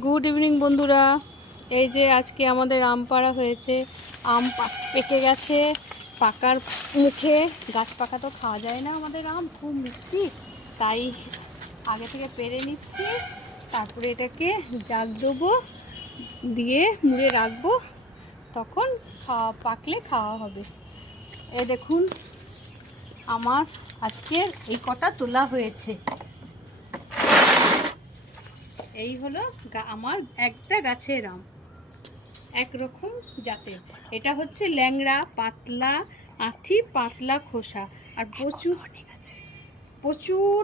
Good evening বন্ধুরা। এই যে আজকে আমাদের আম পাড়া হয়েছে। আম পেকে গেছে, পাকার মুখে। গাছ পাকা তো খাওয়া যায় না, আমাদের আম খুব মিষ্টি, তাই আগে থেকে পেরে নিচ্ছি। তারপরে এটাকে জাগ দেবো, দিয়ে মুড়ে রাখবো, তখন পাকলে খাওয়া হবে। এই দেখুন আমার আজকের এই কটা তোলা হয়েছে। এই হলো আমার একটা গাছের আম, একরকম জাতের। এটা হচ্ছে ল্যাংড়া, পাতলা আঁঠি, পাতলা খোসা, আর প্রচুর প্রচুর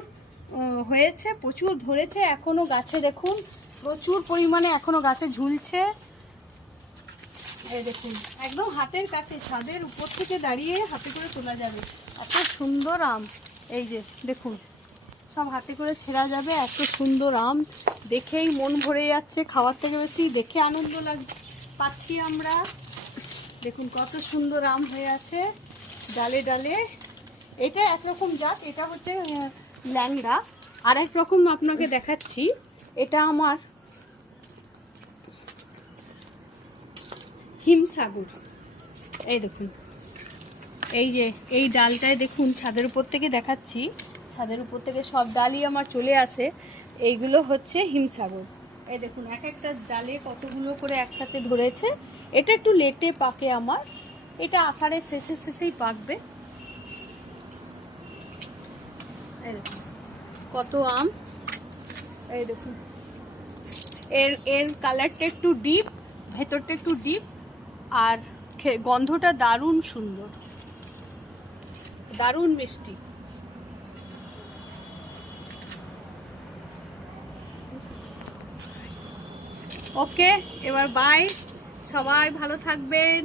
হয়েছে, প্রচুর ধরেছে এখনো গাছে। দেখুন প্রচুর পরিমাণে এখনো গাছে ঝুলছে। এই দেখুন একদম হাতের কাছে, ছাদের উপর থেকে দাঁড়িয়ে হাতে করে তোলা যাবে, এত সুন্দর আম। এই যে দেখুন সব হাতে করে ছেঁড়া যাবে, এত সুন্দর আম। দেখেই মন ভরে যাচ্ছে, খাওয়ার থেকে বেশি দেখে আনন্দ পাচ্ছি আমরা। দেখুন কত সুন্দর আম হয়ে আছে ডালে ডালে। এটা একরকম জাত, এটা হচ্ছে ল্যাংড়া। আর এক রকম আপনাকে দেখাচ্ছি, এটা আমার হিমসাগর। এই দেখুন, এই যে এই ডালটায় দেখুন, ছাদের উপর থেকে দেখাচ্ছি, ছাদের উপর থেকে সব ডালই আমার চলে আসে। এইগুলো হচ্ছে হিমসাগর। এই দেখুন এক একটা ডালে কতগুলো করে একসাথে ধরেছে। এটা একটু লেটে পাকে আমার, এটা আষাঢ়ের শেষেই পাকবে। এই দেখুন কত আম। এই দেখুন এর এর কালারটা একটু ডিপ, ভেতরটা একটু ডিপ, আর গন্ধটা দারুণ সুন্দর, দারুণ মিষ্টি। ওকে, এবার বাই, সবাই ভালো থাকবেন।